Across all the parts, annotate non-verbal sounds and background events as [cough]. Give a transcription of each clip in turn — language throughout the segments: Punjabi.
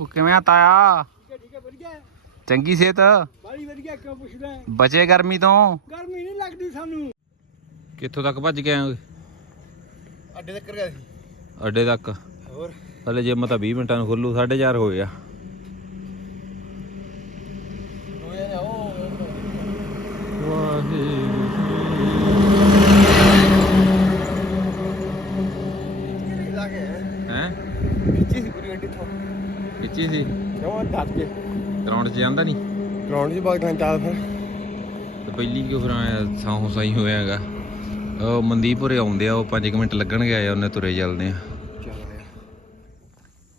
ਉਹ ਕਿਵੇਂ ਆ ਤਾਇਆ? ਠੀਕ ਹੈ ਠੀਕ ਹੈ ਵਧੀਆ। ਚੰਗੀ ਸਿਹਤ? ਬਾਲੀ ਵਧੀਆ ਕਿਉਂ ਪੁੱਛਦਾ ਹੈ? ਬਚੇ ਗਰਮੀ ਤੋਂ? ਗਰਮੀ ਨਹੀਂ ਲੱਗਦੀ ਸਾਨੂੰ। ਕਿੱਥੋਂ ਤੱਕ ਭੱਜ ਆਏ ਓਏ? ਅੱਡੇ ਤੱਕ ਗਿਆ ਸੀ। ਅੱਡੇ ਤੱਕ? ਹੋਰ? ਹਲੇ ਜਿਮ ਤਾਂ 20 ਮਿੰਟਾਂ ਨੂੰ ਖੁੱਲੂ 4:30 ਹੋਏ ਆ। ਹੋਇਆ ਨਾ ਉਹ ਲਾ ਕੇ ਹੈ ਖਿੱਚੀ ਸੀ ਪੂਰੀ ਗੱਡੀ ਤੋਂ ਕਿੱਚੀ ਸੀ। ਕਿਉਂ ਦੱਸ ਕੇ? ਗਰਾਊਂਡ 'ਚ ਜਾਂਦਾ ਨਹੀਂ ਗਰਾਊਂਡ 'ਚ ਬਾਗ ਚੱਲ ਫਿਰ। ਤੇ ਪਹਿਲੀ ਕਿਉਂ ਫਿਰ ਆਇਆ ਸਾਹੋਂ ਸਾਈ ਹੋਇਆਗਾ ਉਹ ਮਨਦੀਪੁਰੇ ਆਉਂਦੇ ਆ ਉਹ 5 ਮਿੰਟ ਲੱਗਣਗੇ ਆਏ ਉਹਨੇ ਤੁਰੇ ਚੱਲਦੇ ਆ।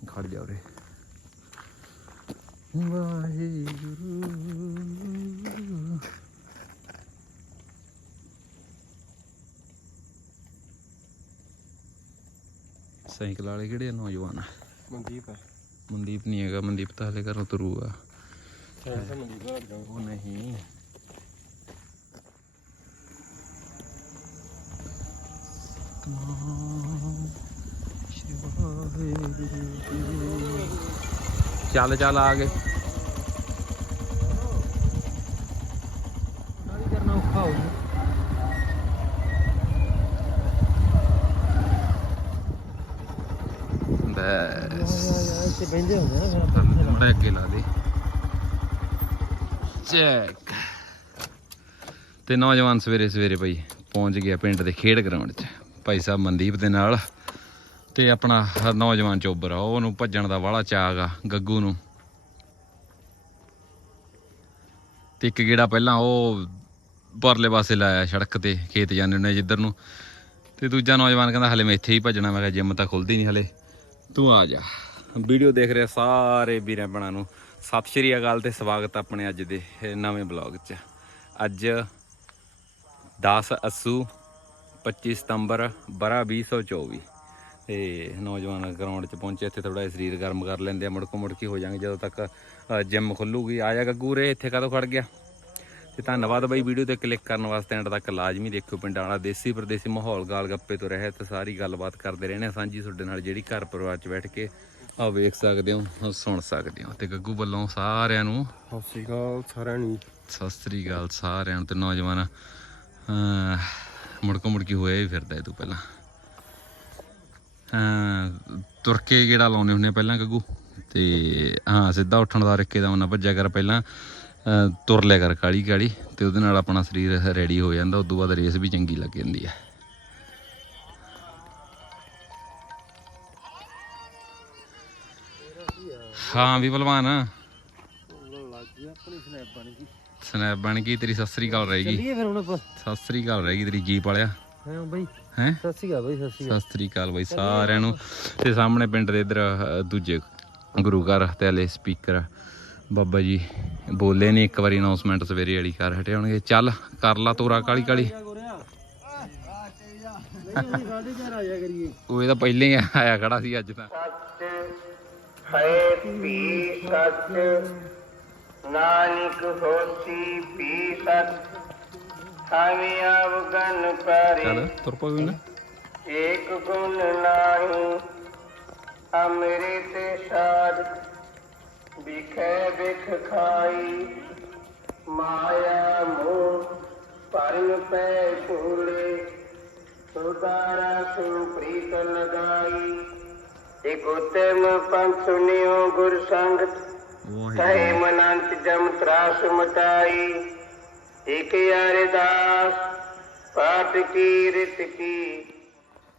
ਖੜ ਜਾ ਉਰੇ। ਵਾਹਿਗੁਰੂ। ਸਾਈਕਲ ਵਾਲੇ ਕਿਹੜੇ ਆ ਨੌਜਵਾਨ? ਆ? ਮਨਦੀਪ ਹੈ ਮਨਦੀਪ ਨਹੀਂ ਹੈਗਾ ਮਨਦੀਪ ਤਾਂ ਹਲੇ ਘਰੋਂ ਤੁਰੂਗਾ ਸਾਇੰਸ ਮਨਦੀਪ ਦਾ ਲੱਗਾ ਉਹ ਨਹੀਂ। ਚੱਲ ਚੱਲ ਆ ਗਏ। ਕਰਨਾ ਔਖਾ ਹੋ ਬਸ ਇੱਥੇ ਬੈਂਦੇ ਹੁੰਦੇ ਨਾ ਮੁੰਡੇ ਅੱਗੇ ਲਾ ਦੇ। ਚੈੱਕ। ਤੇ ਨੌਜਵਾਨ ਸਵੇਰੇ ਸਵੇਰੇ ਭਾਈ ਪਹੁੰਚ ਗਿਆ ਪਿੰਡ ਦੇ ਖੇਡ ਗਰਾਊਂਡ 'ਚ ਭਾਈ ਸਾਹਿਬ ਮਨਦੀਪ ਦੇ ਨਾਲ। ਤੇ ਆਪਣਾ ਨੌਜਵਾਨ ਚੋਬਰ ਆ ਉਹਨੂੰ ਭੱਜਣ ਦਾ ਵਾਲਾ ਚਾਗ ਆ ਗੱਗੂ ਨੂੰ। ਤੇ ਇੱਕ ਗੇੜਾ ਪਹਿਲਾਂ ਉਹ ਪਰਲੇ ਪਾਸੇ ਲਾਇਆ ਸੜਕ ਤੇ ਖੇਤ ਜਾਂਦੇ ਨੇ ਜਿੱਧਰ ਨੂੰ। ਤੇ ਦੂਜਾ ਨੌਜਵਾਨ ਕਹਿੰਦਾ ਹਲੇ ਮੈਂ ਇੱਥੇ ਹੀ ਭੱਜਣਾ ਮੈਂ ਕਿਹਾ ਜਿੰਮ ਤਾਂ ਖੁੱਲਦੀ ਨਹੀਂ ਹਲੇ। ਤੂੰ ਆ ਜਾ। ਵੀਡੀਓ ਦੇਖ ਰਿਹਾ ਸਾਰੇ ਵੀਰਾਂ ਭੈਣਾਂ ਨੂੰ। ਸਤਿ ਸ਼੍ਰੀ ਅਕਾਲ ਤੇ ਸਵਾਗਤ ਆਪਣੇ ਅੱਜ ਦੇ ਨਵੇਂ ਬਲੌਗ 'ਚ। ਅੱਜ 10 ਅਸੂ 25 ਸਤੰਬਰ ਬਰਾ 2024 ਤੇ ਨੌਜਵਾਨ ਗਰਾਊਂਡ 'ਚ ਪਹੁੰਚੇ, ਇੱਥੇ ਥੋੜਾ ਸਰੀਰ ਗਰਮ ਕਰ ਲੈਂਦੇ ਆ ਮੁੜਕੋ ਮੁੜਕੀ ਹੋ ਜਾਣਗੇ ਜਦੋਂ ਤੱਕ ਜਿਮ ਖੁੱਲੂਗੀ। ਆ ਜਾ ਗੱਗੂ ਰੇ ਇੱਥੇ ਕਦੋਂ ਖੜ ਗਿਆ? ਤੇ ਧੰਨਵਾਦ ਬਾਈ ਵੀਡੀਓ ਤੇ ਕਲਿੱਕ ਕਰਨ ਵਾਸਤੇ ਐਂਡ ਤੱਕ ਲਾਜ਼ਮੀ ਦੇਖਿਓ ਪਿੰਡਾਂ ਵਾਲਾ ਦੇਸੀ ਪਰਦੇਸੀ ਮਾਹੌਲ ਗਾਲ ਗੱਪੇ ਤੋਂ ਰਹਿ ਤੇ ਸਾਰੀ ਗੱਲਬਾਤ ਕਰਦੇ ਰਹਿੰਦੇ ਹਾਂ ਸਾਂਝੀ ਤੁਹਾਡੇ ਨਾਲ ਜਿਹੜੀ ਘਰ ਪਰਿਵਾਰ 'ਚ ਬੈਠ ਕੇ ਆ ਵੇਖ ਸਕਦੇ ਹੋ ਸੁਣ ਸਕਦੇ ਹੋ ਤੇ ਗੱਗੂ ਵੱਲੋਂ ਸਾਰਿਆਂ ਨੂੰ ਸਤਿ ਸ਼੍ਰੀ ਅਕਾਲ ਸਾਰਿਆਂ ਨੂੰ। ਸਤਿ ਸ੍ਰੀ ਅਕਾਲ ਸਾਰਿਆਂ ਨੂੰ ਤੇ ਨੌਜਵਾਨ ਮੁੜਕੋ ਮੁੜਕੀ ਹੋਇਆ ਹੀ ਫਿਰਦਾ ਇਹ ਤੋਂ ਪਹਿਲਾਂ। ਹਾਂ ਤੁਰ ਕੇ ਗੇੜਾ ਲਾਉਨੇ ਹੁੰਨੇ ਪਹਿਲਾਂ ਗੱਗੂ ਤੇ ਹਾਂ ਸਿੱਧਾ ਉੱਠਣ ਦਾ ਰਿੱਕੇ ਦਾ ਉਹਨਾਂ ਭੱਜਿਆ ਕਰ ਪਹਿਲਾਂ। ਤੁਰ ਲਿਆ ਕਰ ਕਾਲੀ ਕਾਲੀ ਤੇ ਉਹਦੇ ਨਾਲ ਆਪਣਾ ਸਰੀਰ ਰੈਡੀ ਹੋ ਜਾਂਦਾ ਉਸ ਤੋਂ ਬਾਅਦ ਰੇਸ ਵੀ ਚੰਗੀ ਲੱਗ ਜਾਂਦੀ ਹੈ। ਹਾਂ ਵੀ ਭਲਵਾਨ ਸਨੈਪ ਬਣ ਗਈ ਤੇਰੀ ਸਤਿ ਸ੍ਰੀ ਅਕਾਲ ਰਹੇਗੀ ਚੱਲੀਏ ਫਿਰ ਹੁਣ ਆਪਾਂ। ਸਤਿ ਸ੍ਰੀ ਅਕਾਲ ਰਹੇਗੀ ਤੇਰੀ ਜੀਪ ਵਾਲਿਆ। ਹਾਂ ਬਾਈ। ਹੈ? ਸਤਿ ਸ਼੍ਰੀ ਅਕਾਲ ਬਾਈ ਸਤਿ ਸ਼੍ਰੀ ਸਤਿ ਸ੍ਰੀ ਅਕਾਲ ਬਾਈ ਸਾਰਿਆਂ ਨੂੰ। ਤੇ ਸਾਹਮਣੇ ਪਿੰਡ ਦੇ ਇਧਰ ਦੂਜੇ ਗੁਰੂ ਘਰ ਤੇ ਹਲੇ ਸਪੀਕਰ ਬਾਬਾ ਜੀ ਬੋਲੇ ਨੇ, ਇੱਕ ਵਾਰੀ ਅਨਾਉਂਸਮੈਂਟ ਸਵੇਰੇ ਵਾਲੀ ਕਰ ਹਟੇ ਚੱਲ, ਕਰ ਲਾ ਤੋਰਾ ਕਾਲੀ ਕਾਲੀ। ਉਹ ਇਹ ਤਾਂ ਪਹਿਲੇ ਹੀ ਆਇਆ ਖੜਾ ਸੀ ਅੱਜ ਤਾਂ। ਹੈ ਪੀ ਸਚ ਨਾਨਕ ਹੋਸੀ ਪੀ ਸਚ ਹਮੇ ਅਵਗਨ ਪਰੇ ਚੱਲ, ਤੁਰ ਪਾ ਨਾ ਏਕ ਗੁਣ ਨਾਹੀ ਅੰਮ੍ਰਿਤ ਸਾਧ ਵਿਖੇ ਵਿਖ ਖਾਈ ਮਾਇਆ ਮੋਹ ਪਰਨ ਪੈ ਭੂਲੇ ਸੁਦਾਰਾ ਸੁ ਪ੍ਰੀਤ ਲਗਾਈ। ਇਕ ਉਤਮ ਪੰਥ ਸੁਨਿਓ ਗੁਰ ਸੰਗਤ ਕਹੇ ਮਨੰਤ ਜਮ ਤਰਾਸ ਮਟਾਈ। ਇਕ ਅਰਦਾਸ ਪਾਠ ਕੀ ਰਿਤ ਕੀ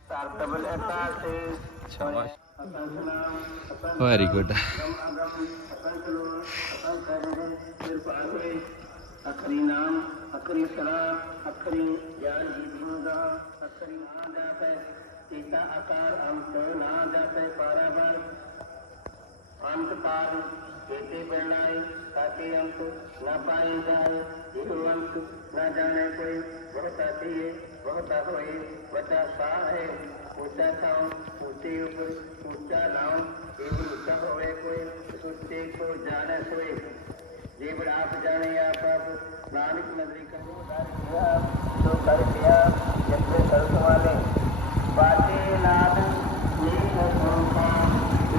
ਸਰਤਬਲ ਅਕਾਸੇ ਸ਼ਾਬਾਸ਼। ਵੈਰੀ ਗੁੱਡ ਅਖਰੀ ਨਾਮ ਅਖਰੀ ਸਲਾਮ ਅਖਰੀ ਗਿਆਨ ਜੀਵਨ ਦਾ ਅਖਰੀ ਨਾਮ ਜਾਪੈ ਤੀਤਾ ਆਕਾਰ ਅੰਤ ਨਾ ਜਾਪੈ ਪਾਰਾਬਰ ਅੰਤ ਪਾਰ ਕੇਤੇ ਬਣਾਏ ਤਾਕੇ ਅੰਤ ਨਾ ਪਾਏ ਜਾਏ ਇਹੋ ਅੰਤ ਨਾ ਜਾਣੇ ਕੋਈ ਬਹੁਤਾ ਧੀਏ ਬਹੁਤਾ ਹੋਏ ਵੱਡਾ ਸਾਹ ਹੈ ਉੱਚਾ ਥਾਂ ਉੱਚੇ ਉੱਪਰ ਉੱਚਾ ਨਾਮ ਇਹ ਉੱਚਾ ਹੋਵੇ ਕੋਈ ਸੁੱਤੇ ਕੋ ਜਾਣੇ ਸੋਏ। ਜੇ ਆਪ ਜਾਣੇ ਆਪ ਆਪ ਨਾਨਕ ਨਦਰੀ ਕਹੋ ਦਰ ਕਿਆ ਸੋ ਕਰ ਕਿਆ ਜੰਦੇ ਸਰਸ ਵਾਲੇ ਬਾਤੇ ਨਾਦ ਨੀਕ ਸੋਪਾ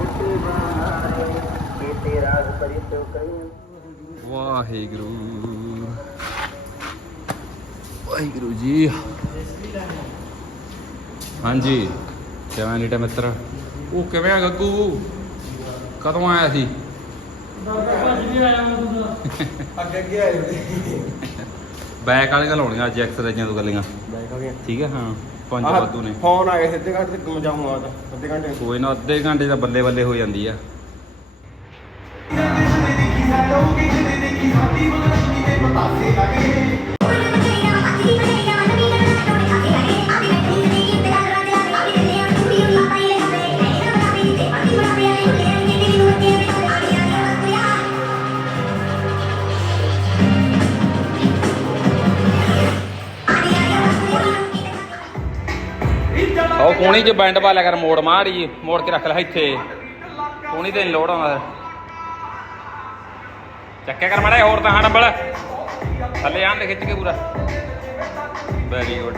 ਉੱਤੇ ਬਾਹਰੇ ਤੇ ਰਾਗ ਪਰਿਤ ਕਹੀਂ। ਵਾਹਿਗੁਰੂ। ਵਾਹਿਗੁਰੂ ਜੀ। ਹਾਂਜੀ, ਕਿਵੇਂ ਨੀਟਾ ਮਿੱਤਰ? ਉਹ ਕਿਵੇਂ ਆ ਗੱਗੂ? ਕਦੋਂ ਆਇਆ ਸੀ? ਅੱਗੇ ਅੱਗੇ ਆਏ ਬੈਕ ਵਾਲੇ ਗੱਲ ਹੋਣੀਆਂ ਅੱਜ ਐਕਸਰਸਾਈਜ਼ਾਂ ਤੋਂ ਗੱਲੀਆਂ। ਬੈਕ ਠੀਕ ਹੈ ਹਾਂ। ਪੰਜ ਵਾਧੂ ਨੇ। ਫੋਨ ਆ ਗਿਆ ਸੀ ਅੱਧੇ ਘੰਟੇ ਤੱਕ ਜਾਊਂਗਾ? ਤਾਂ ਅੱਧੇ ਘੰਟੇ ਕੋਈ ਨਾ ਅੱਧੇ ਘੰਟੇ ਦਾ ਬੱਲੇ ਬੱਲੇ ਹੋ ਜਾਂਦੀ ਆ। ਉਹ ਬੈਂਡ ਪਾ ਲਿਆ ਕਰ, ਮੋੜ ਮਾਰੀ ਮੋੜ ਕੇ ਰੱਖ ਲੈ ਇੱਥੇ। ਕੋਣੀ ਤੇ ਲੋੜ ਆਉਂਦਾ। ਚੱਕਿਆ ਕਰ ਮਾੜਾ ਹੋਰ ਤਾਂ, ਹਾਂ ਡੰਬਲ। ਥੱਲੇ ਆਂ ਦੇ ਖਿੱਚ ਕੇ ਪੂਰਾ। ਵੈਰੀ ਗੁੱਡ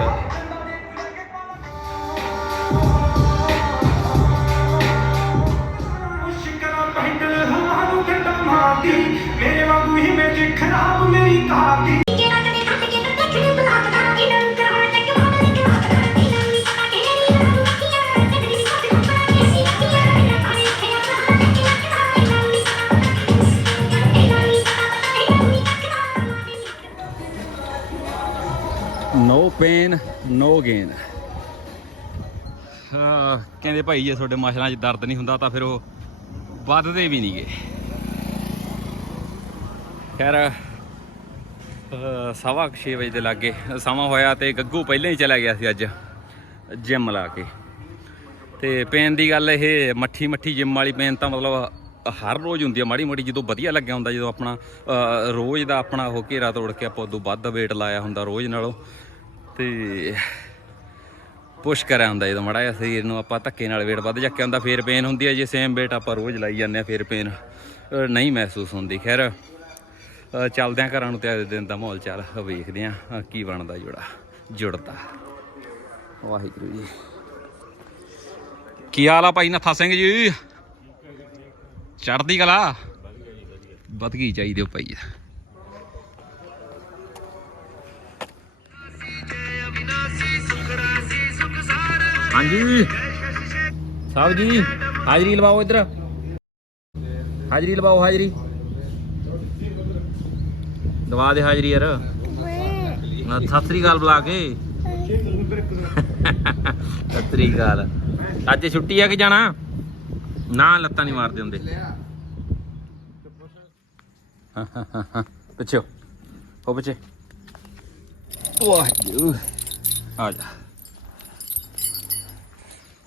ਮੇਰੇ ਵਾਂਗੂ ਹੀ ਮੈਂ ਜੇ ਖਰਾਬ ਮੇਰੀ ਕਾਰ ਦੀ ਨੋ ਪੇਨ ਨੋ ਗੇਨ ਕਹਿੰਦੇ ਭਾਈ ਜੇ ਤੁਹਾਡੇ ਮਸਲਾਂ 'ਚ ਦਰਦ ਨਹੀਂ ਹੁੰਦਾ ਤਾਂ ਫਿਰ ਉਹ ਵੱਧਦੇ ਵੀ ਨਹੀਂਗੇ ਖੈਰ ਅਹ, ਸਵਾ 6 ਵਜੇ ਦੇ ਲਾਗੇ ਸਮਾਂ ਹੋਇਆ ਤੇ ਗੱਗੂ ਪਹਿਲਾਂ ਹੀ ਚਲਾ ਗਿਆ ਸੀ ਅੱਜ ਜਿਮ ਲਾ ਕੇ। ਤੇ ਪੇਨ ਦੀ ਗੱਲ ਇਹ ਮੱਠੀ ਮੱਠੀ ਜਿਮ ਵਾਲੀ ਪੇਨ ਤਾਂ ਮਤਲਬ ਹਰ ਰੋਜ਼ ਹੁੰਦੀ ਆ ਮਾੜੀ ਮੋਟੀ ਜਦੋਂ ਵਧੀਆ ਲੱਗਿਆ ਹੁੰਦਾ ਜਦੋਂ ਆਪਣਾ ਰੋਜ਼ ਦਾ ਆਪਣਾ ਉਹ ਘੇਰਾ ਤੋੜ ਕੇ ਆਪਾਂ ਉਦੋਂ ਵੱਧ weight ਲਾਇਆ ਹੁੰਦਾ ਰੋਜ਼ ਨਾਲੋਂ। ਤੇ ਪੁਸ਼ ਕਰਿਆ ਹੁੰਦਾ ਜਦੋਂ ਮੜਾ ਜਿਹਾ ਸਰੀਰ ਨੂੰ ਆਪਾਂ ਧੱਕੇ ਨਾਲ weight ਵੱਧ ਚੱਕਿਆ ਹੁੰਦਾ ਫੇਰ ਪੇਨ ਹੁੰਦੀ ਹੈ ਜੇ ਸੇਮ weight ਆਪਾਂ ਰੋਜ਼ ਲਾਈ ਜਾਂਦੇ ਆ ਫੇਰ ਪੇਨ ਨਹੀਂ ਮਹਿਸੂਸ ਹੁੰਦੀ ਖੈਰ ਚੱਲਦਿਆਂ ਘਰਾਂ ਨੂੰ ਤੇ ਅੱਜ ਦਿਨ ਦਾ ਮਾਹੌਲ ਚੱਲ ਵੇਖਦੇ ਆ ਕੀ ਬਣਦਾ ਜੁੜਾ ਜੁੜਦਾ ਵਾਹਿਗੁਰੂ ਜੀ ਕੀ ਹਾਲ ਆ ਭਾਈ ਨੱਥਾ ਸਿੰਘ ਜੀ ਚੜ੍ਹਦੀ ਕਲਾ ਵਧ ਗਈ ਚਾਹੀਦੇ ਹੋ ਭਾਈ ਹਾਂਜੀ। ਸਾਹਿਬ ਜੀ ਹਾਜ਼ਰੀ ਲਵਾਓ ਇੱਧਰ। ਹਾਜ਼ਰੀ ਲਵਾਓ ਹਾਜ਼ਰੀ। ਦਵਾ ਦੇ ਹਾਜ਼ਰੀ ਯਾਰ। ਨਾ ਸਤਿ ਸ੍ਰੀ ਅਕਾਲ ਬੁਲਾ ਕੇ। ਸਤਿ ਸ੍ਰੀ ਅਕਾਲ। ਅੱਜ ਛੁੱਟੀ ਆ ਕਿ ਜਾਣਾ? ਨਾ ਲੱਤਾਂ ਨਹੀਂ ਮਾਰਦੇ ਹੁੰਦੇ। ਪਿੱਛੇ ਹੋ। ਹੋ ਪਿੱਛੇ। ਵਾਹਿਗੁਰੂ। ਆ ਜਾ।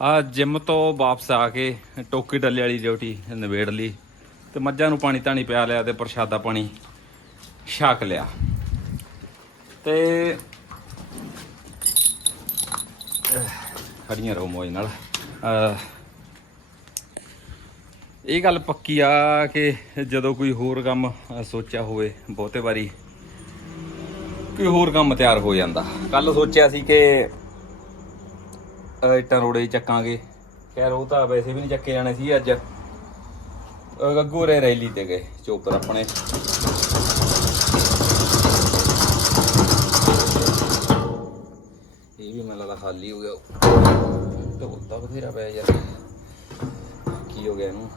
ਆ ਜਿਮ ਤੋਂ ਵਾਪਸ ਆ ਕੇ ਟੋਕੀ ਡੱਲੇ ਵਾਲੀ ਡਿਊਟੀ ਨਿਬੇੜ ਲਈ ਤੇ ਮੱਝਾਂ ਨੂੰ ਪਾਣੀ ਤਾਣੀ ਪਿਆ ਲਿਆ ਤੇ ਪ੍ਰਸ਼ਾਦਾ ਪਾਣੀ ਛਾਕ ਲਿਆ। ਤੇ ਖੜੀਆਂ ਰਹੋ ਮੋਜ ਨਾਲ। ਇਹ ਗੱਲ ਪੱਕੀ ਆ ਕਿ ਜਦੋਂ ਕੋਈ ਹੋਰ ਕੰਮ ਸੋਚਿਆ ਹੋਵੇ, ਬਹੁਤੇ ਵਾਰੀ ਕੋਈ ਹੋਰ ਕੰਮ ਤਿਆਰ ਹੋ ਜਾਂਦਾ। ਕੱਲ ਸੋਚਿਆ ਸੀ ਕਿ ਇੱਟਾਂ ਰੋੜੇ ਚੱਕਾਂਗੇ। ਖੈਰ ਉਹ ਤਾਂ ਵੈਸੇ ਵੀ ਨਹੀਂ ਚੱਕੇ ਜਾਣੇ ਸੀ ਅੱਜ। ਅਹ, ਗੱਗੂ ਰੇ ਰੈਲੀ ਤੇ ਗਏ ਚੋਪਰ ਆਪਣੇ। ਇਹ ਵੀ ਮੈਨੂੰ ਲੱਗਦਾ ਖਾਲੀ ਹੋ ਗਿਆ। ਢੋਲਦਾ ਬਥੇਰਾ ਪਿਆ ਯਾਰ ਕੀ ਹੋ ਗਿਆ ਇਹਨੂੰ?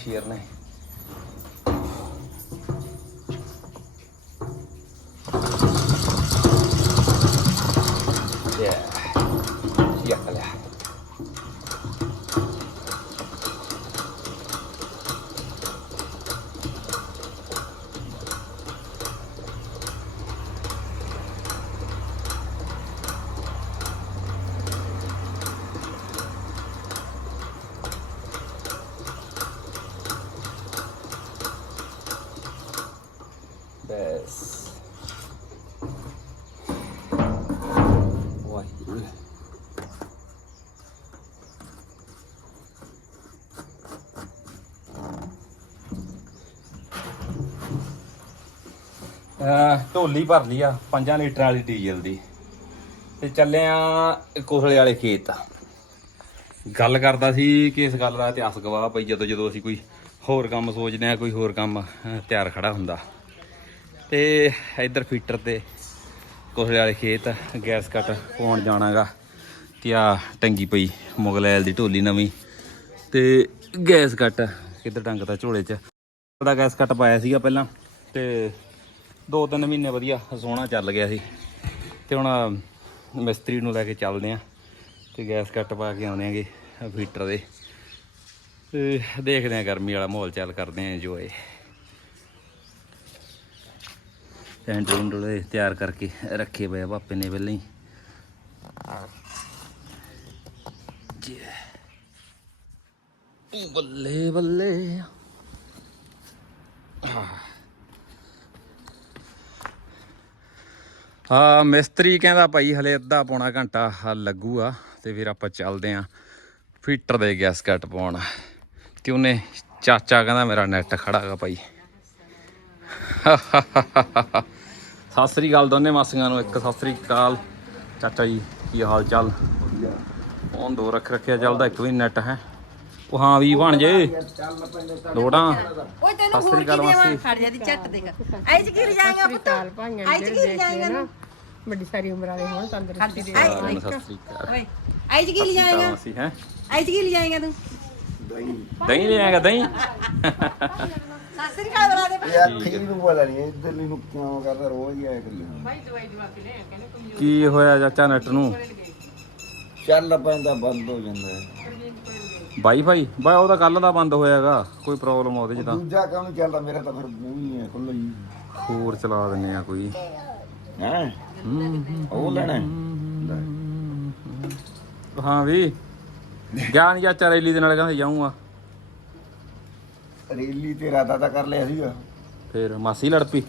ਲੱਗ ਹੀ ਨਹੀਂ ਜਿਹਨੇ ਸ਼ੇਰ ਨੇ Yeah. Yakala. ਬਸ ਵਾਹਿਗੁਰੂ ਢੋਲੀ ਭਰ ਲਈ ਆ 5 ਲੀਟਰ ਵਾਲੀ ਡੀਜ਼ਲ ਦੀ। ਤੇ ਚੱਲੇ ਆ ਕੋਸਲੇ ਵਾਲੇ ਖੇਤ। ਗੱਲ ਕਰਦਾ ਸੀ ਕਿ ਇਸ ਗੱਲ ਦਾ ਇਤਿਹਾਸ ਗਵਾਹ ਪਈ ਜਦੋਂ ਜਦੋਂ ਅਸੀਂ ਕੋਈ ਹੋਰ ਕੰਮ ਸੋਚਦੇ ਆ, ਕੋਈ ਹੋਰ ਕੰਮ ਤਿਆਰ ਖੜਾ ਹੁੰਦਾ। ਤੇ ਇੱਧਰ ਫੀਟਰ ਤੇ ਕੋਸਲੇ ਵਾਲੇ ਖੇਤ ਗੈਸ ਕੱਟ ਪਾਉਣ ਜਾਣਾਗਾ ਤੇ ਆ ਟੰਗੀ ਪਈ ਮੁਗਲੈਲ ਦੀ ਢੋਲੀ ਨਵੀਂ ਤੇ ਗੈਸ ਕੱਟ ਕਿੱਧਰ ਟੰਗਤਾ ਝੋਲੇ 'ਚ। ਦਾ ਗੈਸ ਕੱਟ ਪਾਇਆ ਸੀਗਾ ਪਹਿਲਾਂ ਤੇ ਦੋ ਤਿੰਨ ਮਹੀਨੇ ਵਧੀਆ ਸੋਹਣਾ ਚੱਲ ਗਿਆ ਸੀ ਤੇ ਹੁਣ ਮਿਸਤਰੀ ਨੂੰ ਲੈ ਕੇ ਚੱਲਦੇ ਆ ਤੇ ਗੈਸ ਕੱਟ ਪਾ ਕੇ ਆਉਂਦੇ ਆਂਗੇ ਫੀਟਰ ਦੇ। ਤੇ ਦੇਖਦੇ ਆ ਗਰਮੀ ਵਾਲਾ ਮਾਹੌਲ ਚੱਲ ਕਰਦੇ ਆ ਇੰਜੋਏ ਟੈਂਟ ਟੁੰਡਲੇ ਤਿਆਰ ਕਰਕੇ ਰੱਖੇ ਪਏ ਆ ਪਾਪੇ ਨੇ ਪਹਿਲਾਂ ਹੀ। ਬੱਲੇ ਬੱਲੇ। ਹਾਂ। ਮਿਸਤਰੀ ਕਹਿੰਦਾ ਭਾਈ ਹਲੇ ਅੱਧਾ ਪੌਣਾ ਘੰਟਾ ਲੱਗੂਗਾ ਤੇ ਫਿਰ ਆਪਾਂ ਚੱਲਦੇ ਆਂ ਫੀਟਰ ਦੇ ਗੈਸ ਕੱਟ ਪਾਉਣ। ਤੇ ਉਹਨੇ ਚਾਚਾ ਕਹਿੰਦਾ ਮੇਰਾ ਨੈਟ ਖੜਾਗਾ ਭਾਈ। ਸਤਿ ਸ੍ਰੀ ਅਕਾਲ ਦੋਨੇ ਮਾਸੀਆਂ ਨੂੰ ਇੱਕ ਸਤਿ ਸ੍ਰੀ ਅਕਾਲ। ਚਾਚਾ ਜੀ ਕੀ ਹਾਲ ਚਾਲ? ਉਹ ਦੋ ਰੱਖ ਰੱਖਿਆ ਚੱਲਦਾ ਇੱਕ ਵੀ ਨੈਟ ਹੈ। ਉਹ ਹਾਂ ਵੀ ਬਣ ਜੇ। ਲੋੜਾਂ। ਓਏ ਤੈਨੂੰ ਹੋਰ ਕੀ ਅਕਾਲ ਦੇਵਾਂ ਮਾਸੀ। ਖੜ ਜਾਂਦੀ? ਝੱਟ ਦੇਖ। ਐ ਚ ਕੀ ਜਾਏਗਾ ਪੁੱਤ। ਭਾਈਆਂ ਚ ਕੀ ਜਾਏਗਾ। ਨਾ ਵੱਡੀ ਸਾਰੀ ਉਮਰ ਵਾਲੇ ਹੋਣ ਤੰਦਰੁਸਤੀ ਦੇ ਸਾਰਿਆਂ ਨੂੰ ਸਤਿ ਸ੍ਰੀ ਅਕਾਲ। ਓਏ ਐ ਚ ਕੀ ਜਾਏਗਾ। ਅਸੀਂ ਹੈ? ਐ ਚ ਕੀ ਜਾਏਗਾ ਤੂੰ। ਦਹੀਂ ਲੈ ਆਏਗਾ ਦਹੀਂ? ਸਤਿ ਸ੍ਰੀ ਅਕਾਲ ਬੁਲਾ ਦੇ ਇਹ ਅੱਖੀ ਨੂੰ ਬੋਲਾ ਨਹੀਂ ਇਧਰਲੀ ਨੂੰ ਕਿਉਂ ਕਰਦਾ ਰੋਜ਼ ਹੀ ਆਇਆ ਕਰੀ ਕੀ ਹੋਇਆ ਚਾਚਾ ਨੈਟ ਨੂੰ? ਚੱਲ ਪੈਂਦਾ ਬੰਦ ਹੋ ਜਾਂਦਾ ਹੈ। ਵਾਈਫਾਈ ਬਾ ਉਹਦਾ ਕੱਲ ਦਾ ਬੰਦ ਹੋਇਆਗਾ ਕੋਈ ਪ੍ਰੋਬਲਮ ਉਹਦੇ ਚ ਤਾਂ। ਦੂਜਾ ਕੰਮ ਨਹੀਂ ਚੱਲਦਾ ਮੇਰਾ ਤਾਂ ਫਿਰ ਨਹੀਂ ਹੈ ਖੁੱਲ੍ਹਾ ਹੀ। ਹੋਰ ਚਲਾ ਦਿੰਨੇ ਆ ਕੋਈ। ਹੈ? ਉਹ ਲੈਣਾ ਹੈ? ਲੈ। ਹਾਂ ਵੀ। ਗਿਆ ਨਹੀਂ ਚਾਚਾ ਰੈਲੀ ਦੇ ਨਾਲ ਕਹਿੰਦਾ ਜਾਊਂਗਾ। ਰੇਲੀ ਤੇ ਰਾਦਾ ਤਾਂ ਕਰ ਲਿਆ ਸੀਗਾ। ਫਿਰ ਮਾਸੀ ਲੜ ਪਈ?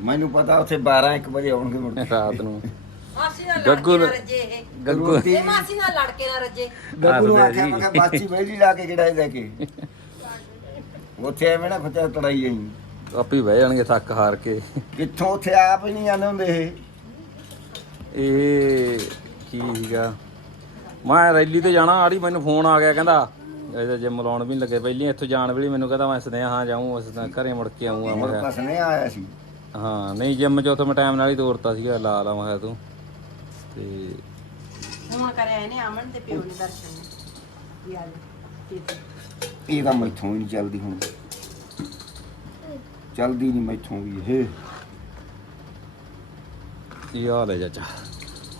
ਮੈਨੂੰ ਪਤਾ ਉੱਥੇ 12 1 ਵਜੇ ਆਉਣਗੇ ਮੁੜ ਕੇ। ਰਾਤ ਨੂੰ। ਮਾਸੀ ਨਾਲ ਗੱਗੂ ਲੜ ਨੂੰ- ਕੇ ਨਾ ਰੱਜੇ ਇਹ। ਗੱਗੂ ਇਹ ਮਾਸੀ ਨਾਲ ਲੜ ਕੇ ਨਾ ਰੱਜੇ। ਗੱਗੂ ਨੂੰ ਆਖਿਆ ਮੈਂ ਕਿਹਾ ਬਾਚੀ ਬੈਲੀ ਲਾ ਕੇ ਕਿਹੜਾ ਲੈ ਕੇ। ਉੱਥੇ ਐਵੇਂ ਨਾ ਖੁੱਚਾ ਤੜਾਈ ਆਈ ਆਪੀ ਬਹਿ ਜਾਣਗੇ ਥੱਕ ਹਾਰ ਕੇ। ਕਿੱਥੋਂ ਉੱਥੇ ਆਪ ਹੀ ਨਹੀਂ ਜਾਂਦੇ ਹੁੰਦੇ ਇਹ। ਇਹ ਕੀ ਸੀਗਾ? ਮੈਂ ਰੈਲੀ ਤੇ ਜਾਣਾ ਆੜੀ ਮੈਨੂੰ ਫੋਨ ਆ ਗਿਆ ਕਹਿੰਦਾ ਇਹਦਾ ਜਿਮ ਲਾਉਣ ਵੀ ਨੀ ਲੱਗੇ। ਪਹਿਲੀ ਇੱਥੋਂ ਜਾਣ ਵੇਲੇ ਮੈਨੂੰ ਕਹਿੰਦਾ ਮੈਂ ਸਦਿਆ ਹਾਂ ਜਾਊਂ ਉਸ ਦਿਨ ਘਰੇ ਮੁੜ ਕੇ ਆਊਂਗਾ ਮੈਂ ਮਰ ਕਿਹਾ ਆਇਆ ਸੀ। ਹਾਂ ਨਹੀਂ ਜਿਮ ਚ ਉੱਥੇ ਮੈਂ ਟਾਈਮ ਨਾਲ ਹੀ ਤੋਰਤਾ ਸੀਗਾ ਲਾ ਲਾ ਮੈਂ ਕਿਹਾ ਤੂੰ। ਤੇ ਹੁਆ ਕਰਿਆ ਇਹਨੇ ਅਮਨ ਦੇ ਪਿਓ ਨੇ। ਦਰਸ਼ਨ ਯਾਰ ਠੀਕ ਇਹ ਤਾਂ ਮੈਥੋਂ ਹੀ ਨਹੀਂ ਚੱਲਦੀ ਹੁਣ। ਚੱਲਦੀ ਨਹੀਂ ਮੈਥੋਂ ਵੀ ਇਹ। ਇਹ ਹਾਲ ਹੈ ਚਾਚਾ?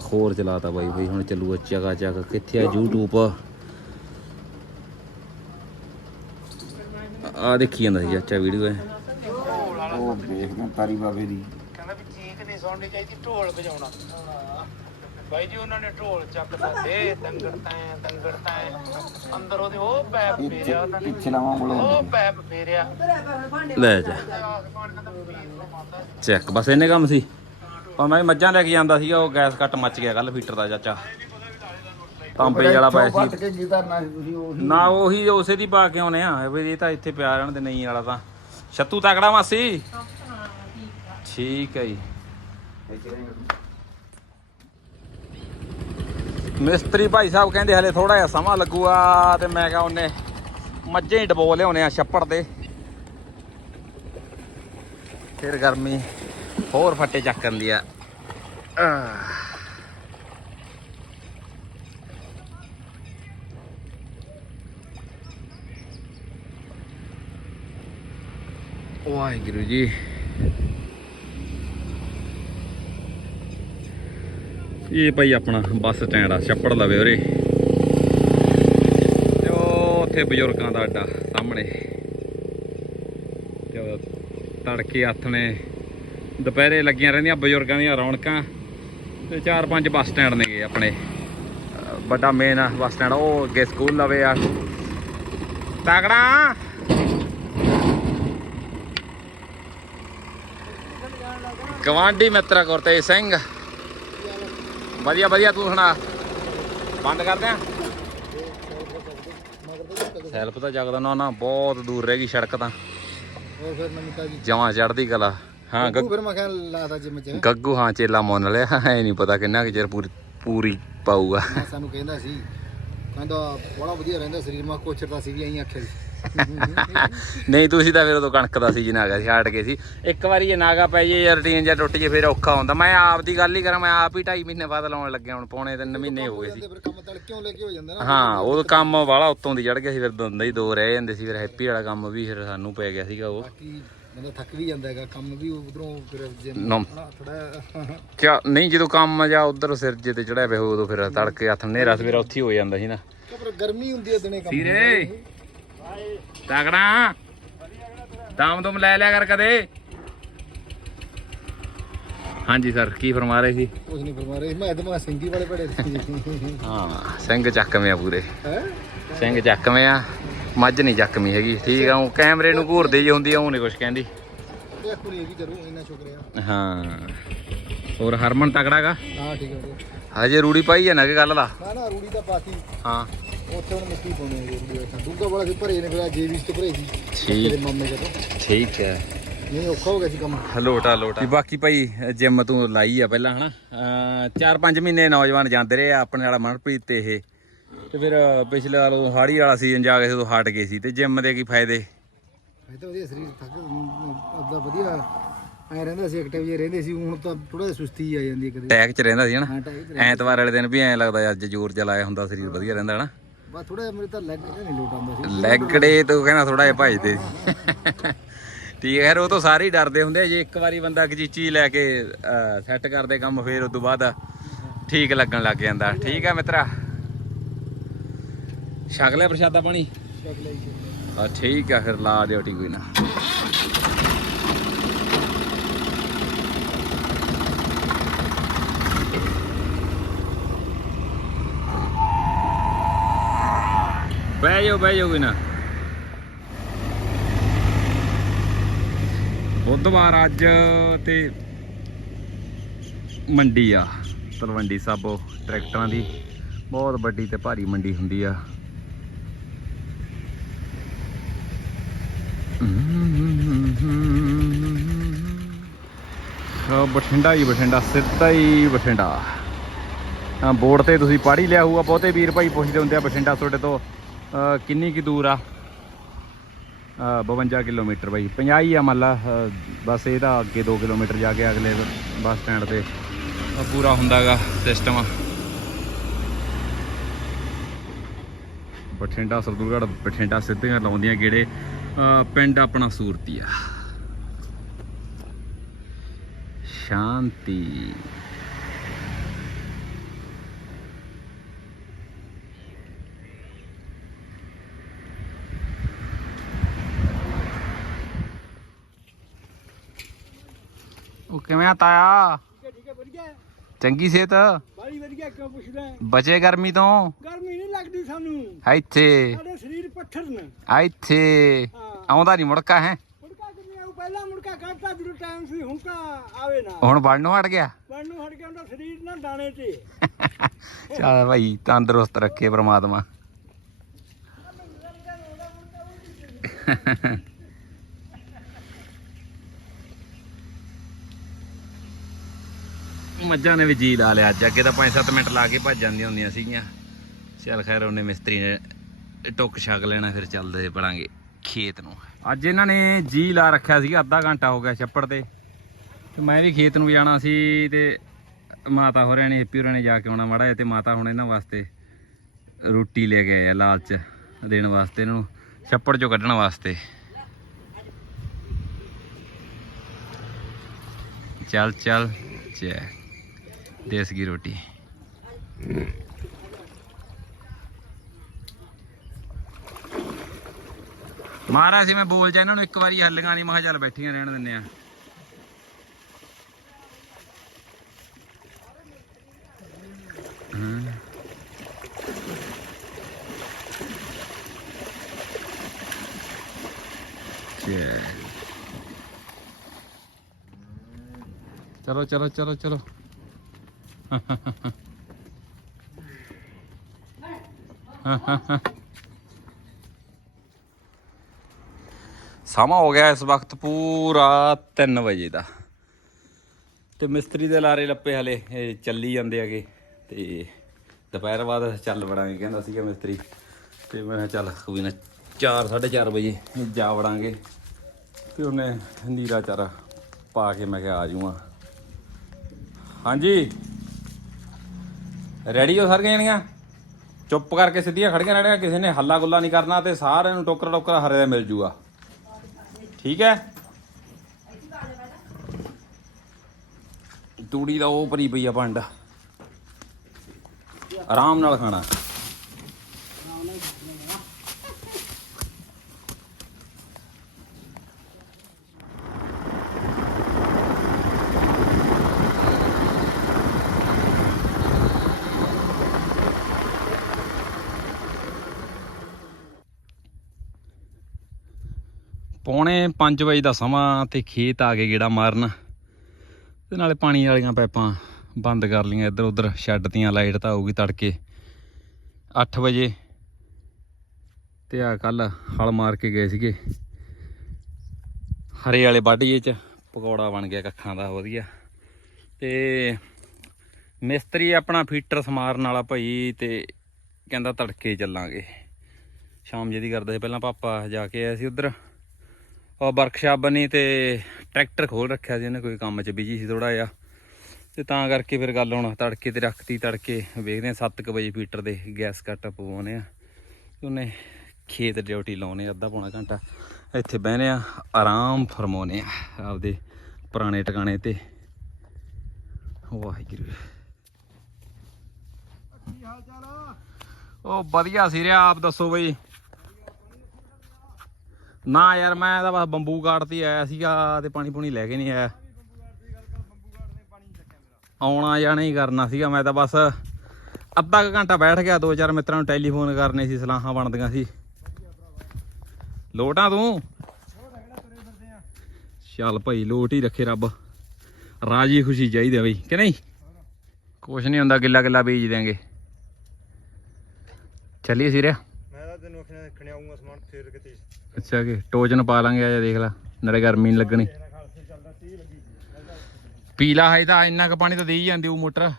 ਹੋਰ ਚਲਾਤਾ ਬਾਈ ਬਾਈ ਹੁਣ ਚੱਲੂ ਚੱਕਾ ਚੱਕ। ਕਿੱਥੇ ਆ YouTube? ਆ ਦੇਖੀ ਜਾਂਦਾ ਸੀ ਚਾਚਾ ਵੀਡੀਓ ਹੈ ਉਹ ਦੇਖਦਾ ਤਾਰੀ ਬਾਬੇ ਦੀ। ਕਹਿੰਦਾ ਵੀ ਚੀਕ ਨਹੀਂ ਸੁਣਨੀ ਚਾਹੀਦੀ ਢੋਲ ਵਜਾਉਣਾ। ਬਾਈ ਜੀ ਉਹਨਾਂ ਨੇ ਢੋਲ ਚੱਕਦਾ ਦੇ ਦੰਗੜ ਤੈਂ ਦੰਗੜ ਤੈਂ। ਅੰਦਰ ਉਹਦੇ ਉਹ ਪੈਪ ਫੇਰਿਆ ਉਹਨਾਂ ਨੇ। ਇੱਥੇ ਲਾਵਾਂ ਬੋਲੋ ਉਹ ਪੈਪ ਫੇਰਿਆ। ਲੈ ਜਾ। ਚੈੱਕ ਬਸ ਇਹਨੇ ਕੰਮ ਸੀ। ਪਰ ਮੈਂ ਮੱਝਾਂ ਲੈ ਕੇ ਜਾਂਦਾ ਸੀਗਾ ਉਹ ਗੈਸ ਕੱਟ ਮੱਚ ਗਿਆ ਕੱਲ ਫੀਟਰ ਦਾ ਚਾਚਾ। ਤਾਂਬੇ ਵਾਲਾ ਪਾਇਆ ਸੀ। ਕੀ ਤੁਸੀਂ ਉਹ ਨਾ ਉਹੀ ਉਸੇ ਦੀ ਪਾ ਕੇ ਆਉਨੇ ਆ। ਵੀ ਇਹ ਤਾਂ ਇੱਥੇ ਪਿਆ ਰਹਿਣ ਦੇ ਨਹੀਂ ਵਾਲਾ ਤਾਂ। ਛੱਤੂ ਤਕੜਾ ਮਾਸੀ। ਠੀਕ ਹੈ ਜੀ। ਮਿਸਤਰੀ ਭਾਈ ਸਾਹਿਬ ਕਹਿੰਦੇ ਹਲੇ ਥੋੜਾ ਜਿਹਾ ਸਮਾਂ ਲੱਗੂਗਾ ਤੇ ਮੈਂ ਕਿਹਾ ਉਹਨੇ ਮੱਝੇ ਹੀ ਡਬੋ ਲਿਆਉਣੇ ਆ ਛੱਪੜ ਦੇ। ਫਿਰ ਗਰਮੀ ਹੋਰ ਫੱਟੇ ਚੱਕਣ ਦੀ ਆ। ਆਹ। ਵਾਹਿਗੁਰੂ ਜੀ। ਇਹ ਭਾਈ ਆਪਣਾ ਬੱਸ ਸਟੈਂਡ ਆ, ਛੱਪੜ ਲਵੇ ਉਰੇ। ਤੇ ਉਹ ਉੱਥੇ ਬਜ਼ੁਰਗਾਂ ਦਾ ਅੱਡਾ ਸਾਹਮਣੇ। ਤੇ ਤੜਕੇ ਹੱਥ ਨੇ ਦੁਪਹਿਰੇ ਲੱਗੀਆਂ ਰਹਿੰਦੀਆਂ ਬਜ਼ੁਰਗਾਂ ਦੀਆਂ ਰੌਣਕਾਂ। ਤੇ ਚਾਰ ਪੰਜ ਬੱਸ ਸਟੈਂਡ ਨੇਗੇ ਆਪਣੇ। ਵੱਡਾ ਮੇਨ ਬੱਸ ਸਟੈਂਡ, ਉਹ ਅੱਗੇ ਸਕੂਲ ਲਵੇ ਆ। ਤਗੜਾ! ਗਵਾਂਢੀ ਮਿੱਤਰ ਗੁਰਤੇਜ ਸਿੰਘ। ਵਧੀਆ ਵਧੀਆ ਤੂੰ ਸੁਣਾ। ਬੰਦ ਕਰਦੇ ਆ? ਸੈਲਫ ਤਾਂ ਜਗਦਾ ਨਾ ਨਾ ਬਹੁਤ ਦੂਰ ਰਹਿ ਗਈ ਸੜਕ ਤਾਂ। ਹੋਰ ਫਿਰ ਨਵੀਂ ਤਾਜੀ ਜਮਾਂ ਚੜਦੀ ਕਲਾ। ਹਾਂ ਗੱਗੂ ਗੱਗ- ਫਿਰ ਮੈਂ ਕਿਹਾ ਲਾਤਾ ਜਿਮ ਚ। ਗੱਗੂ ਹਾਂ ਚੇਲਾ ਮੁੰਨ ਲਿਆ। ਐ ਨਹੀਂ ਪਤਾ ਕਿੰਨਾ ਕੁ ਚਿਰ ਪੂਰੀ ਪੂਰੀ ਪਾਊਗਾ। ਸਾਨੂੰ ਕਹਿੰਦਾ ਸੀ ਕਹਿੰਦਾ ਬੜਾ ਵਧੀਆ ਰਹਿੰਦਾ ਸਰੀਰ। ਮੈਂ ਕੋਚਰਦਾ ਸੀ ਵੀ ਐਂ ਆਖਿਆ ਸੀ। ਨਹੀਂ ਤੁਸੀਂ ਤਾਂ ਫਿਰ ਉਦੋਂ ਕਣਕ ਦਾ ਸੀਜ਼ਨ ਆ ਗਿਆ ਸੀ ਹਟ ਗਏ ਸੀ। ਇੱਕ ਵਾਰੀ ਜੇ ਨਾਗਾ ਪੈ ਜੇ ਜਾਂ ਰੂਟੀਨ ਜਾਂ ਟੁੱਟ ਜੇ ਫਿਰ ਔਖਾ ਹੁੰਦਾ। ਮੈਂ ਆਪ ਦੀ ਗੱਲ ਹੀ ਕਰਾਂ ਮੈਂ ਆਪ ਹੀ 2.5 ਮਹੀਨੇ ਬਾਅਦ ਲਾਉਣ ਲੱਗਿਆ ਹੁਣ ਪੌਣੇ 3 ਮਹੀਨੇ ਹੋ ਗਏ ਸੀ। ਫਿਰ ਕੰਮ ਤੜਕਿਓਂ ਲੈ ਕੇ ਹੋ ਜਾਂਦਾ ਨਾ। ਹਾਂ ਉਹ ਕੰਮ ਵਾਲਾ ਉੱਤੋਂ ਦੀ ਚੜ ਗਿਆ ਸੀ ਫਿਰ ਦੰਦਾ ਹੀ ਦੋ ਰਹਿ ਜਾਂਦੇ ਸੀ ਫਿਰ ਹੈਪੀ ਵਾਲਾ ਕੰਮ ਵੀ ਫਿਰ ਸਾਨੂੰ ਪੈ ਗਿਆ ਸੀਗਾ ਉਹ। ਬਾਕੀ ਬੰਦਾ ਥੱਕ ਵੀ ਜਾਂਦਾ ਹੈਗਾ ਕੰਮ ਵੀ ਉਧਰੋਂ ਫਿਰ ਜਿਮ ਨਮ। ਥੋੜਾ ਕਿਆ ਨਹੀਂ ਜਦੋਂ ਕੰਮ ਜਾਂ ਉਧਰ ਸਿਰ ਜੇ ਤੇ ਚੜਿਆ ਪਿਆ ਉਦੋਂ ਫਿਰ ਤੜਕੇ ਹੱਥ ਹਨੇਰਾ ਸਵੇਰਾ ਉੱਥੇ ਹੀ ਹੋ ਜਾਂਦਾ ਸੀ ਨਾ। ਪਰ ਗਰਮੀ ਹੁੰਦੀ ਹੈ ਦਿਨੇ ਕੰਮ ਸੀਰੇ! ਤਗੜਾ ਦਾਮ ਤੁਮ ਲੈ ਲਿਆ ਕਰ ਕਦੇ। ਹਾਂਜੀ ਸਰ ਕੀ ਫਰਮਾ ਰਹੇ ਸੀ? ਕੁਝ ਨਹੀਂ ਫਰਮਾ ਰਹੇ। ਮੈਂ ਅਦਮਾ ਸਿੰਘੀ ਵਾਲੇ ਸੀ। ਹਾਂ ਸਿੰਘ ਚੱਕਵੇਂ ਆ ਪੂਰੇ। ਹੈ? ਸਿੰਘ ਚੱਕਵੇਂ ਆ ਮੱਝ ਨਹੀਂ ਚੱਕਵੀਂ ਹੈਗੀ। ਠੀਕ ਆ ਉਹ ਕੈਮਰੇ ਨੂੰ ਘੂਰਦੇ ਜੀ ਹੁੰਦੀ ਆ ਉਹ ਨਹੀਂ ਕੁਛ ਕਹਿੰਦੀ। ਹਾਂ। ਹੋਰ ਹਰਮਨ ਤਕੜਾਗਾ ਹਾਂ ਠੀਕ ਹੈ। ਹਜੇ ਰੂੜੀ ਪਾਈ ਆ ਨਾ ਕਿ ਗੱਲ ਦਾ? ਨਾ ਨਾ ਰੂੜੀ ਤਾਂ ਪਾਤੀ। ਹਾਂ। ਉੱਥੇ ਹੁਣ ਮਿੱਟੀ ਪਾਉਣੀ ਹੈ ਰੂੜੀ ਬੈਠਾ ਡੂੰਗਾ ਵਾਲਾ ਸੀ ਭਰੇ ਨੇ ਫਿਰ ਜੇਵੀਸ ਤੋਂ ਭਰੇ ਸੀ। ਠੀਕ। ਤੇਰੇ ਮਾਮੇ ਜਦੋਂ ਠੀਕ ਹੈ। ਨਹੀਂ ਔਖਾ ਹੋ ਗਿਆ ਸੀ ਕੰਮ। ਲੋਟਾ ਲੋਟਾ। ਬਾਕੀ ਭਾਈ ਜਿਮ ਤੂੰ ਲਾਈ ਆ ਪਹਿਲਾਂ ਹਨਾ? ਅਹ ਚਾਰ ਪੰਜ ਮਹੀਨੇ ਨੌਜਵਾਨ ਜਾਂਦੇ ਰਹੇ ਆ ਆਪਣੇ ਵਾਲਾ ਮਨਪ੍ਰੀਤ ਤੇ ਇਹ। ਤੇ ਫਿਰ ਪਿਛਲੇ ਵਾਰ ਉਹ ਹਾੜੀ ਵਾਲਾ ਸੀਜ਼ਨ ਜਾ ਕੇ ਉਦੋਂ ਹਟ ਗਏ ਸੀ ਤੇ ਜਿਮ ਦੇ ਕੀ ਫਾਇਦੇ? ਤਾਂ ਵਧੀਆ ਸਰੀਰ ਥੱਕ ਅੱਦਾ ਵਧੀਆ। ਐ ਰਹਿੰਦਾ ਸੀ ਐਕਟਿਵ ਜੇ ਰਹਿੰਦੇ ਸੀ ਹੁਣ ਤਾਂ ਥੋੜਾ ਜਿਹਾ ਸੁਸਤੀ ਆ ਜਾਂਦੀ ਹੈ ਕਦੇ। ਟੈਕ ਚ ਰਹਿੰਦਾ ਸੀ ਹਨਾ? ਹਾਂ ਟਾਈਟ ਐਤਵਾਰ ਵਾਲੇ ਦਿਨ ਵੀ ਐਂ ਲੱਗਦਾ ਅੱਜ ਜ਼ੋਰ ਚਲਾਇਆ ਹੁੰਦਾ ਸਰੀਰ ਵਧੀਆ ਰਹਿੰਦਾ ਹਨਾ? ਬਸ ਥੋੜਾ ਜਿਹਾ ਮੇਰੇ ਤਾਂ ਲੈਗ ਨਹੀਂ ਲੋਟ ਆਉਂਦਾ ਸੀ। ਲੈਗੜੇ ਤੂੰ ਕਹਿੰਦਾ ਥੋੜਾ ਜਿਹਾ ਭਜਦੇ। ਸੀ ਠੀਕ ਹੈ ਯਾਰ ਉਹ ਤਾਂ ਸਾਰੇ ਹੀ ਡਰਦੇ ਹੁੰਦੇ ਆ, ਜੇ ਇੱਕ ਵਾਰੀ ਬੰਦਾ ਚੀਜ਼ ਲੈ ਕੇ ਸੈੱਟ ਕਰਦੇ ਕੰਮ ਫੇਰ ਉਸ ਤੋਂ ਬਾਅਦ ਠੀਕ ਲੱਗਣ ਲੱਗ ਜਾਂਦਾ। ਠੀਕ ਹੈ ਮਿੱਤਰਾ। ਛਕ ਲਿਆ ਪ੍ਰਸ਼ਾਦਾ ਪਾਣੀ? ਆ ਠੀਕ ਆ ਫਿਰ ਲਾ ਦਿਓ ਟੀ ਕੋਈ ਨਾ। ਬਹਿ ਜਾਓ ਬਹਿ ਜਾਓ ਕੋਈ ਨਾ। ਬੁੱਧਵਾਰ ਅੱਜ ਤੇ ਮੰਡੀ ਆ, ਤਲਵੰਡੀ ਸਾਬੋ, ਟਰੈਕਟਰਾਂ ਦੀ। ਬਹੁਤ ਵੱਡੀ ਤੇ ਭਾਰੀ ਮੰਡੀ ਹੁੰਦੀ ਆ। ਬਠਿੰਡਾ ਹੀ ਬਠਿੰਡਾ, ਸਿੱਧਾ ਹੀ ਬਠਿੰਡਾ। ਬੋਰਡ ਤੇ ਤੁਸੀਂ ਪੜ੍ਹ ਹੀ ਲਿਆ ਹੋਊਗਾ, ਬਹੁਤੇ ਵੀਰ ਭਾਈ ਪੁੱਛਦੇ ਹੁੰਦੇ ਆ ਬਠਿੰਡਾ ਤੁਹਾਡੇ ਤੋਂ। ਕਿੰਨੀ ਕੀ ਦੂਰ ਆ? ਅਹ 52 ਕਿਲੋਮੀਟਰ ਬਾਈ। 50 ਹੀ ਆ ਮੰਨ ਲਾ ਅਹ ਬਸ ਇਹਦਾ ਅੱਗੇ 2 ਕਿਲੋਮੀਟਰ ਜਾ ਕੇ ਅਗਲੇ ਬੱਸ ਸਟੈਂਡ ਤੇ ਅਹ ਪੂਰਾ ਹੁੰਦਾਗਾ ਸਿਸਟਮ। ਬਠਿੰਡਾ, ਸਰਦੂਲਗੜ੍ਹ, ਬਠਿੰਡਾ ਸਿੱਧੀਆਂ ਲਾਉਂਦੀਆਂ ਗੇੜੇ। ਪਿੰਡ ਆਪਣਾ ਸੂਰਤੀ ਆ ਸ਼ਾਂਤੀ। ਕਿਵੇਂ ਆ ਤਾਇਆ? ਠੀਕ ਹੈ ਵਧੀਆ ਚੰਗੀ ਸਿਹਤ? ਬਾਲੀ ਵਧੀਆ ਕਿਉਂ ਪੁੱਛਦਾ ਬਚੇ ਗਰਮੀ ਤੋਂ? ਗਰਮੀ ਨਹੀਂ ਲੱਗਦੀ ਸਾਨੂੰ। ਇੱਥੇ। ਸਾਡੇ ਸਰੀਰ ਪੱਥਰ ਨੇ। ਇੱਥੇ। ਹਾਂ। ਆਉਂਦਾ ਨਹੀਂ ਮੁੜਕਾ ਹੈ? ਮੁੜਕਾ ਕਿਵੇਂ ਆਉ ਪਹਿਲਾਂ ਮੁੜਕਾ ਕਰਤਾ ਜਦੋਂ ਟਾਈਮ ਸੀ ਹੁਣ ਤਾਂ ਆਵੇ ਨਾ। ਹੁਣ ਵੜਨੋਂ ਹਟ ਗਿਆ? ਪੜਨ ਨੂੰ ਹਟ ਗਿਆ ਉਹਦਾ ਸਰੀਰ ਨਾ ਦਾਣੇ ਤੇ। [laughs] ਚੱਲ ਭਾਈ ਤੰਦਰੁਸਤ ਰੱਖੇ ਪ੍ਰਮਾਤਮਾ। [laughs] ਮੱਝਾਂ ਨੇ ਵੀ ਜੀ ਲਾ ਲਿਆ। ਅੱਜ ਅੱਗੇ ਤਾਂ 5-7 ਮਿੰਟ ਲਾ ਕੇ ਭੱਜ ਜਾਂਦੀਆਂ ਹੁੰਦੀਆਂ ਸੀਗੀਆਂ। ਚੱਲ ਖੈਰ, ਉਹਨੇ ਮਿਸਤਰੀ ਨੇ ਟੁੱਕ ਛਕ ਲੈਣਾ, ਫਿਰ ਚੱਲਦੇ ਪੜਾਂਗੇ ਖੇਤ ਨੂੰ। ਅੱਜ ਇਹਨਾਂ ਨੇ ਜੀ ਲਾ ਰੱਖਿਆ ਸੀਗਾ, ਅੱਧਾ ਘੰਟਾ ਹੋ ਗਿਆ ਛੱਪੜ ਤੇ। ਤੇ ਮੈਂ ਵੀ ਖੇਤ ਨੂੰ ਜਾਣਾ ਸੀ ਤੇ ਮਾਤਾ ਹੋਰਿਆਂ ਨੇ, ਹੈਪੀ ਹੋਰਾਂ ਨੇ ਜਾ ਕੇ ਆਉਣਾ ਮਾੜਾ ਜਿਹਾ, ਤੇ ਮਾਤਾ ਹੁਣ ਇਹਨਾਂ ਵਾਸਤੇ ਰੋਟੀ ਲੈ ਕੇ ਆਏ ਆ ਲਾਲਚ ਦੇਣ ਵਾਸਤੇ ਇਹਨਾਂ ਨੂੰ, ਛੱਪੜ ਚੋਂ ਕੱਢਣ ਵਾਸਤੇ। ਚੱਲ ਚੱਲ ਚੈ ਦੇਸਗੀ ਰੋਟੀ ਮਾਰਾ ਸੀ ਮੈਂ ਬੋਲ ਜਾ ਇਹਨਾਂ ਨੂੰ ਇੱਕ ਵਾਰੀ ਹੱਲੀਆਂ ਨਹੀਂ ਮੈਂ ਕਿਹਾ ਚੱਲ ਬੈਠੀਆਂ ਰਹਿਣ ਦਿੰਦੇ ਆ ਚਲੋ ਚਲੋ ਚਲੋ ਚਲੋ ਸਮਾਂ ਹੋ ਗਿਆ ਇਸ ਵਕਤ ਪੂਰਾ 3 ਵਜੇ ਦਾ। ਤੇ ਮਿਸਤਰੀ ਦੇ ਲਾਰੇ ਲੱਪੇ ਹਲੇ, ਇਹ ਚੱਲੀ ਜਾਂਦੇ ਹੈਗੇ। ਤੇ ਦੁਪਹਿਰ ਬਾਅਦ ਚੱਲ ਵੜਾਂਗੇ, ਕਹਿੰਦਾ ਸੀਗਾ ਮਿਸਤਰੀ। ਤੇ ਮੈਂ ਕਿਹਾ ਚੱਲ ਕੋਈ ਨਾ 4 4:30 ਵਜੇ ਜਾ ਵੜਾਂਗੇ। ਤੇ ਉਹਨੇ ਨੀਰਾ ਚਾਰਾ ਪਾ ਕੇ ਮੈਂ ਕਿਹਾ ਆ ਜਾਊਂਗਾ ਹਾਂਜੀ? ਰੈਡੀ ਹੋ ਸਾਰੀਆਂ ਜਣੀਆਂ? ਚੁੱਪ ਕਰਕੇ ਸਿੱਧੀਆਂ ਖੜੀਆਂ ਰਹਿਣੀਆਂ ਕਿਸੇ ਨੇ ਹੱਲਾ ਗੁੱਲਾ ਨਹੀਂ ਕਰਨਾ ਤੇ ਸਾਰਿਆਂ ਨੂੰ ਟੋਕਰਾ ਟੋਕਰਾ ਹਰੇ ਦਾ ਮਿਲ ਜੂਗਾ। ਠੀਕ ਹੈ? ਤੂੜੀ ਦਾ ਉਹ ਭਰੀ ਪਈ ਆ ਭੰਡ। ਆਰਾਮ ਨਾਲ ਖਾਣਾ। ਪੌਣੇ 5 ਵਜੇ ਦਾ ਸਮਾਂ ਤੇ ਖੇਤ ਆ ਕੇ ਗੇੜਾ ਮਾਰਨ। ਤੇ ਨਾਲੇ ਪਾਣੀ ਵਾਲੀਆਂ ਪਾਈਪਾਂ ਬੰਦ ਕਰ ਲਈਆਂ, ਇੱਧਰ ਉੱਧਰ ਛੱਡਤੀਆਂ ਲਾਈਟ ਤਾਂ ਆਊਗੀ ਤੜਕੇ 8 ਵਜੇ। ਤੇ ਆ ਕੱਲ ਹਲ ਮਾਰ ਕੇ ਗਏ ਸੀਗੇ। ਹਰੇ ਵਾਲੇ ਬਾਡੀਏ ਚ ਪਕੌੜਾ ਬਣ ਗਿਆ ਕੱਖਾਂ ਦਾ, ਵਧੀਆ। ਤੇ ਮਿਸਤਰੀ ਆਪਣਾ ਫੀਟਰ ਸਮਾਰਨ ਵਾਲਾ ਭਾਈ ਤੇ ਕਹਿੰਦਾ ਤੜਕੇ ਚੱਲਾਂਗੇ। ਸ਼ਾਮ ਜਿਹਦੀ ਕਰਦਾ ਸੀ, ਪਹਿਲਾਂ ਪਾਪਾ ਜਾ ਕੇ ਆਇਆ ਸੀ ਉਧਰ। ਵਰਕਸ਼ਾਪ ਬਣੀ ਤੇ ਟਰੈਕਟਰ ਖੋਲ ਰੱਖਿਆ ਸੀ ਉਹਨੇ ਕੋਈ ਕੰਮ 'ਚ ਬਿਜ਼ੀ ਸੀ ਥੋੜਾ ਜਿਹਾ। ਤੇ ਤਾਂ ਕਰਕੇ ਫਿਰ ਗੱਲ ਹੁਣ ਤੜਕੇ ਤੇ ਰੱਖਤੀ ਤੜਕੇ ਵੇਖਦੇ ਆ 7:00 ਵਜੇ ਫੀਟਰ ਦੇ ਗੈਸ ਕੱਟ ਪਵਾਉਣੇ ਆ। ਤੇ ਉਹਨੇ ਖੇਤ ਡਿਊਟੀ ਲਾਉਣੇ ਅੱਧਾ ਪੌਣਾ ਘੰਟਾ। ਇੱਥੇ ਬਹਿਨੇ ਆ ਆਰਾਮ ਫਰਮਾਉਣੇ ਆ ਆਪਦੇ ਪੁਰਾਣੇ ਟਿਕਾਣੇ ਤੇ। ਵਾਹਿਗੁਰੂ। ਉਹ ਵਧੀਆ ਸੀ ਰਿਆ ਆਪ ਦੱਸੋ ਬਈ। ਨਾ ਯਾਰ, ਮੈਂ ਤਾਂ ਬਸ ਬੰਬੂ ਕਾਟ ਤੇ ਆਇਆ ਸੀਗਾ ਤੇ ਪਾਣੀ ਪੂਣੀ ਲੈ ਕੇ ਨਹੀਂ ਆਇਆ। ਆਉਣਾ ਜਾਣਾ ਹੀ ਕਰਨਾ ਸੀਗਾ, ਮੈਂ ਤਾਂ ਬਸ ਅੱਧਾ ਕੁ ਘੰਟਾ ਬੈਠ ਗਿਆ, ਦੋ ਚਾਰ ਮਿੱਤਰਾਂ ਨੂੰ ਟੈਲੀਫੋਨ ਕਰਨੇ ਸੀ, ਸਲਾਹਾਂ ਬਣਦੀਆਂ ਸੀ। ਲੋਟਾਂ ਤੂੰ? ਚੱਲ ਭਾਈ, ਲੋਟ ਹੀ ਰੱਖੇ ਰੱਬ। ਰਾਜੀ ਖੁਸ਼ੀ ਚਾਹੀਦੀ ਆ ਬਈ, ਕਿ ਨਹੀਂ? ਕੁਛ ਨਹੀਂ ਹੁੰਦਾ, ਗਿੱਲਾ ਗਿੱਲਾ ਬੀਜ ਦਿਆਂਗੇ। ਚੱਲੀਏ ਸਿਰਿਆ। ਮੈਂ ਤਾਂ ਤੈਨੂੰ ਆਖਣਾ ਦੇਖਣੇ ਆਉਂਗਾ ਸਮਾਨ ਫੇਰ ਕਿਤੇ। ਅੱਛਾ ਕਿ ਟੋਚਨ ਪਾ ਲਾਂਗੇ, ਆ ਦੇਖ ਲੈ, ਨਾਲੇ ਗਰਮੀ ਨਹੀਂ ਲੱਗਣੀ। ਪੀਲਾ ਹੈ ਤਾਂ ਇੰਨਾ ਕੁ ਪਾਣੀ ਤਾਂ ਦੇ ਹੀ ਜਾਂਦੀ ਉਹ ਮੋਟਰ।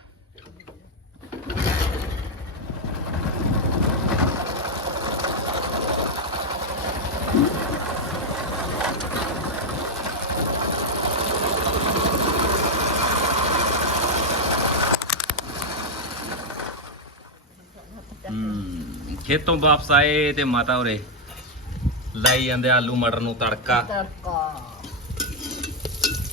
ਖੇਤੋਂ ਵਾਪਸ ਆਏ ਤੇ ਮਾਤਾ ਉਰੇ। ਲਾਈ ਜਾਂਦੇ ਆਲੂ ਮਟਰ ਨੂੰ ਤੜਕਾ।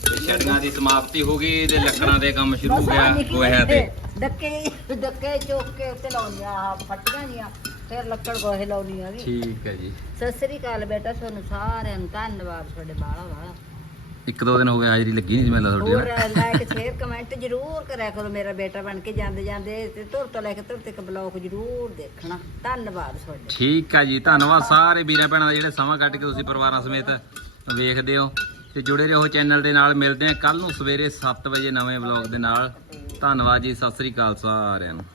ਤੇ ਛੜੀਆਂ ਦੀ ਸਮਾਪਤੀ ਹੋ ਗਈ ਤੇ ਲੱਕੜਾਂ ਦੇ ਕੰਮ ਸ਼ੁਰੂ ਹੋ ਗਿਆ ਗੋਹਿਆਂ ਤੇ। ਡੱਕੇ ਡੱਕੇ ਚੋਕ ਕੇ ਉੱਤੇ ਲਾਉਣੀਆਂ ਆਹ ਫੱਟੀਆਂ ਦੀਆਂ ਫਿਰ ਲੱਕੜ ਗੋਹੇ ਲਾਉਣੀਆਂ ਵੀ ਠੀਕ ਹੈ ਜੀ। ਸਤਿ ਸ੍ਰੀ ਅਕਾਲ ਬੇਟਾ ਤੁਹਾਨੂੰ ਸਾਰਿਆਂ ਨੂੰ ਧੰਨਵਾਦ ਤੁਹਾਡੇ ਬਾਲਾ ਬਾਲਾ ਇੱਕ ਦੋ ਦਿਨ ਹੋ ਗਏ ਹਾਜ਼ਰੀ ਲੱਗੀ ਨਹੀਂ ਜਿਵੇਂ ਤੁਹਾਡੀ ਹੋਰ ਨਾ। ਲਾਇਕ ਸ਼ੇਅਰ ਕਮੈਂਟ ਜ਼ਰੂਰ ਕਰਿਆ ਕਰੋ ਮੇਰਾ ਬੇਟਾ ਬਣ ਕੇ ਜਾਂਦੇ ਜਾਂਦੇ ਤੇ ਧੁਰ ਤੋਂ ਲੈ ਕੇ ਧੁਰ ਤੱਕ ਬਲੌਗ ਜ਼ਰੂਰ ਦੇਖਣਾ। ਧੰਨਵਾਦ ਤੁਹਾਡਾ। ਠੀਕ ਹੈ ਜੀ ਧੰਨਵਾਦ ਸਾਰੇ ਵੀਰਾਂ ਭੈਣਾਂ ਦਾ ਜਿਹੜੇ ਸਮਾਂ ਕੱਢ ਕੇ ਤੁਸੀਂ ਪਰਿਵਾਰਾਂ ਸਮੇਤ ਵੇਖਦੇ ਹੋ। ਤੇ ਜੁੜੇ ਰਹੋ ਚੈਨਲ ਦੇ ਨਾਲ ਮਿਲਦੇ ਆ ਕੱਲ ਨੂੰ ਸਵੇਰੇ 7 ਵਜੇ ਨਵੇਂ ਵਲੌਗ ਦੇ ਨਾਲ। ਧੰਨਵਾਦ ਜੀ ਸਤਿ ਸ੍ਰੀ ਅਕਾਲ ਸਾਰਿਆਂ ਨੂੰ।